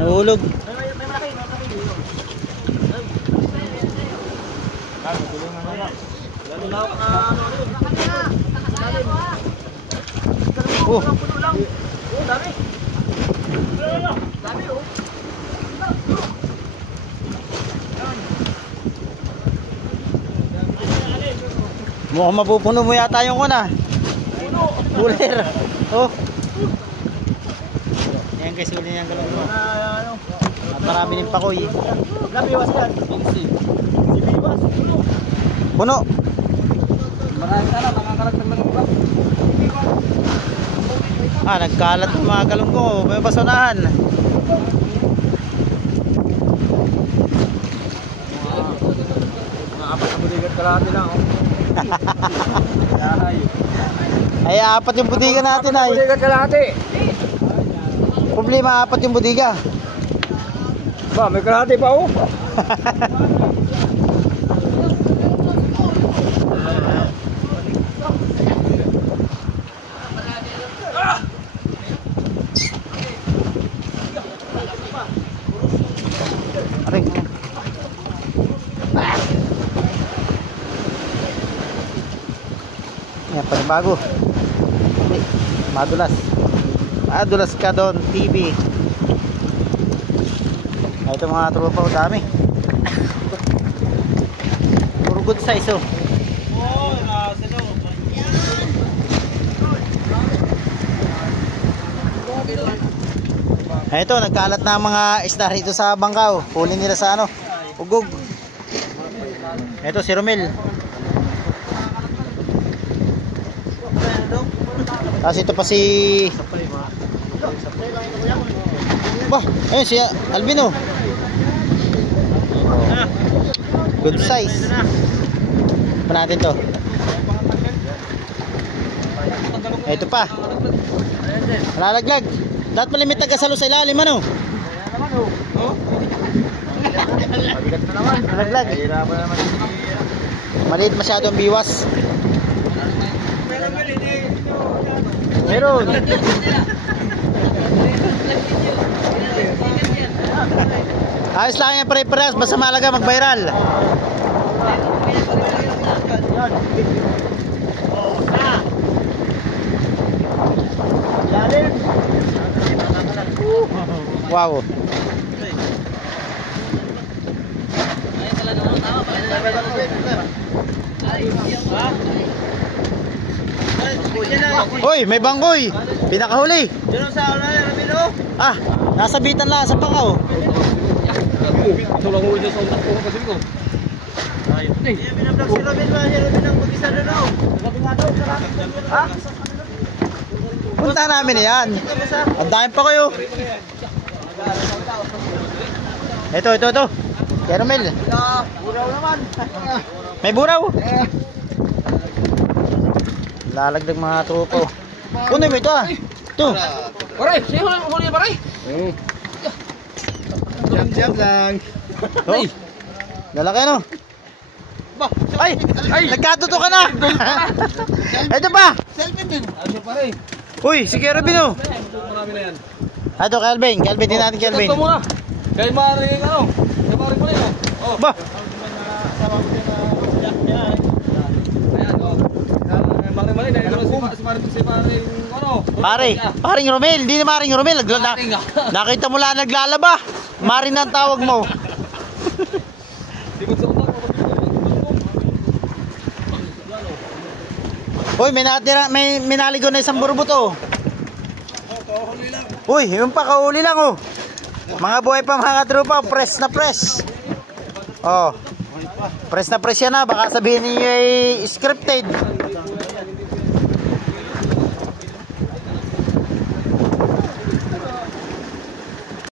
Nahulog. Oh. Dami. Dami oh. Mukhang mapupuno mo yata yung kuna. Cooler. Oh. Yan guys, huli niyang galong mo. At marami ng pakoy. Nabiwas yan. Puno. Marami na lang, makakalat naman ko. Nagkalat ng mga galong ko. May basunahan. Mga apat na budigat kalahati lang. Ay, apat yung budiga natin ay. Budigat kalahati. Problema, apat yung budiga. Ba, may kalahati pa oh. Aring. Yan, panibago. Madulas. Madulas ka doon, TV. Ito mga tropa, dami. Puro good size oh. Ito, nagkalat na mga isda rito sa bangkaw. Huli nila sa ano, ugog. Ito si Romel. Tapos ito pa si bah, ayun si Albino. Good size. Pa natin to. Ito pa. Nalalaglag. Dapat malimit taga-salo sa ilalim ano? Mabigat na naman. Nalalaglag. Maliit masyado ang biwas. Meron. Ayos lang yan pare-pares. Basta malaga mag-viral. Wow. Hoy, may bangkoy. Pinakahuli. Ah, nasa bitan lang sa pangkaw. Tulang ulo sa utak ko kasi ko. Ayun. Binabdak si Robin ba? Robin ang mag-isa na daw. Ha? Punta namin na yan. Ang dami pa kayo. Ito. Kaya Romel. Buraw naman. May buraw. Lalagdag mga tropo. Kunin mo ito ah. Ito. Pare, siya huli pare. Jam lang. Oh. Lalaki no. Ay, nagkatuto ka na. Ito pa. Selfie din. Ano pare? Uy, si Kerubino. Marami na yan. Ito, Kelvin din natin, Kelvin. Ito muna. Kaya maaaring ano. Kaya maaaring muna yun. Oh. Ba? Ayan, oh. Maaaring mali. Si maaaring ano. Paring Romel. Hindi na maring Romel. Nakita mo lang naglalaba. Maring na ang tawag mo. Likod sa utak. Uy, may minaligo na isang burbot oh. Uy, yung pa kahuli lang oh. Mga buhay pa mga tropa, press na press. Oh. Press na press yan na, baka sabihin niyo ay scripted.